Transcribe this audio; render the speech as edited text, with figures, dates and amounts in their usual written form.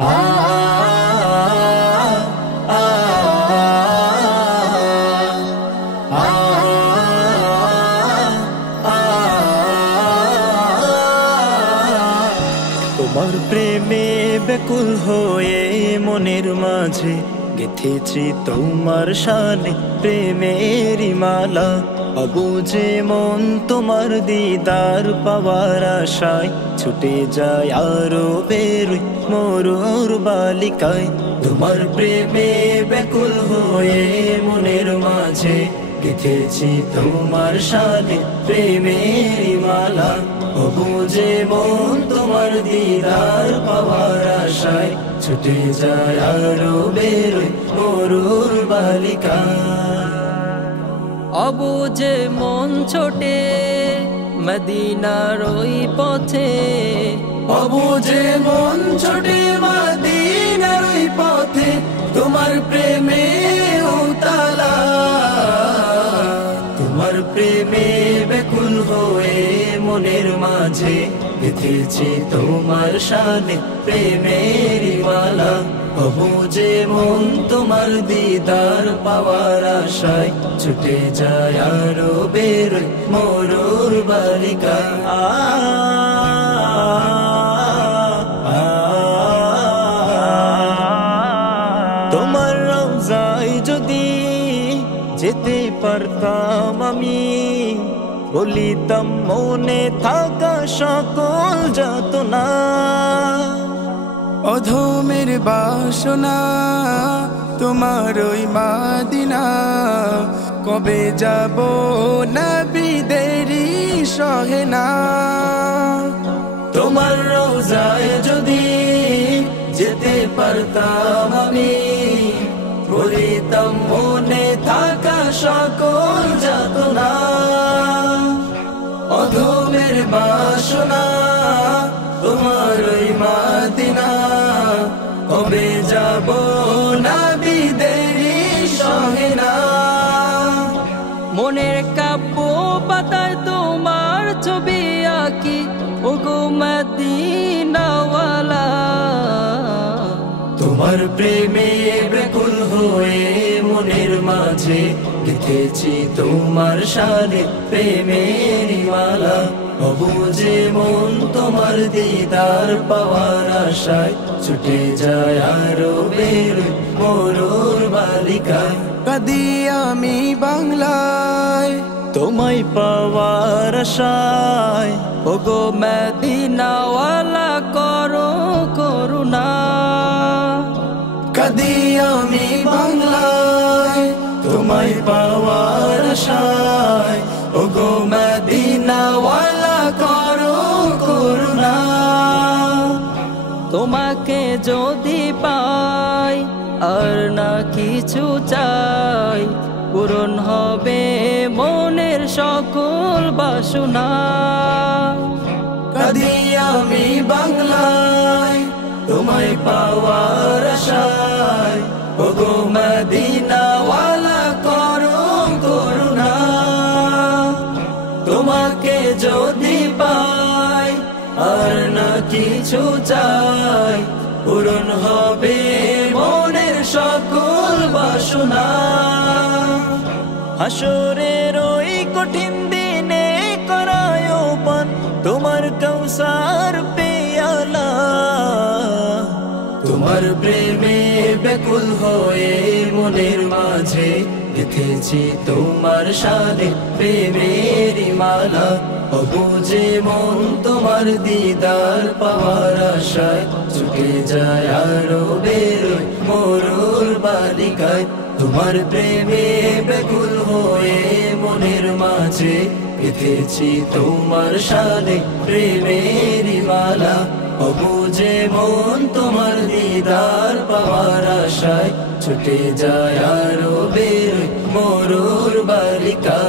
তোমার প্রেমে ব্যাকুল হয়ে মনের মাঝে গেঁথেছি তোমার শানে প্রেমেরই মালা। অবুঝে মন তোমার দিদার পাওয়ার আশায় ছুটে যায় আরো বেরোয় মরুর বালিকায়। তোমার প্রেমে ব্যাকুল হয়ে মনের মাঝে গেঁথেছি তোমার শানে প্রেমেরই মালা। অবুঝে মন তোমার দিদার পাওয়ার আশায় ছুটে যায় আরো বেরোয় মরুর বালিকা। অবুঝে মন ছোটে মদিনার ওই পথে, অবুঝে মন ছোটে মদিনার ওই পথে, তোমার প্রেমে উতালা। তোমার প্রেমে ব্যাকুল হয়ে মনের মাঝে গেঁথেছি তোমার শানে প্রেমেরই মালা। অবুঝে মন তোমার দিদার পাওয়ার আশায় ছুটে যায় আরো বেরোয় মরুর বালিকা। তোমার রওজায় যদি যেতে পারতাম আমি, বলিতাম মনে থাকা সকল যাতনা। অধমের বাসনা তোমার ওই মাদিনা, কবে যাব নবীদেরই সহে না। তোমার রওজায় যদি যেতে পারতাম আমি, বলিতাম মনে থাকা সকল যাতনা। অধমের বাসনা তোমার ওই মাদিনা, কবে যাব নবীদেরই সহে না। মনের কাব্য পাতায় তোমার ছবি আঁকি ওগো মদিনাওয়ালা। তোমার প্রেমে ব্যাকুল হয়ে মনের মাঝে গেঁথেছি তোমার শানে প্রেমেরই মালা। অবুঝে মন তোমার দিদার পাওয়ার আশায় ছুটে যায় আরো বেরোয় মরুর বালিকা। কাঁদি আমি বাংলায় তোমায় পাওয়ার আশায়, ওগো মদিনাওয়ালা করো করুণা। কাঁদি আমি বাংলায় তোমায় পাওয়ার আশায়, ওগো মদিনাওয়ালা করো করুণা। তোমাকে যদি পাই আর না কিছু চাই, পূরণ হবে মনের সকল বাসনা। কাঁদি আমি বাংলায় তোমায় পাওয়ার আশায়, ওগো মদিনাওয়ালা করো করুণা। তোমাকে যদি পাই আর না কিছু চাই, পূরণ হবে মনের সকল বাসনা। হাসরের ওই কঠিন দিনে করায় পান তোমার কৌসার পেয়ালা। তোমার প্রেমে ব্যাকুল হয়ে মনের মাঝে গেঁথেছি তোমার শানে প্রেমেরই মালা। অবুঝে মন তোমার দিদার পাওয়ার আশায় ছুটে যায় আরো বেরোয় মরুর বালিকায়। তোমার প্রেমে ব্যাকুল হয়ে মনের মাঝে গেঁথেছি তোমার শানে প্রেমেরই মালা। অবুঝে মন তোমার দিদার পাওয়ার আশায় ছুটে যায় আরো বেরোয় মরুর বালিকা।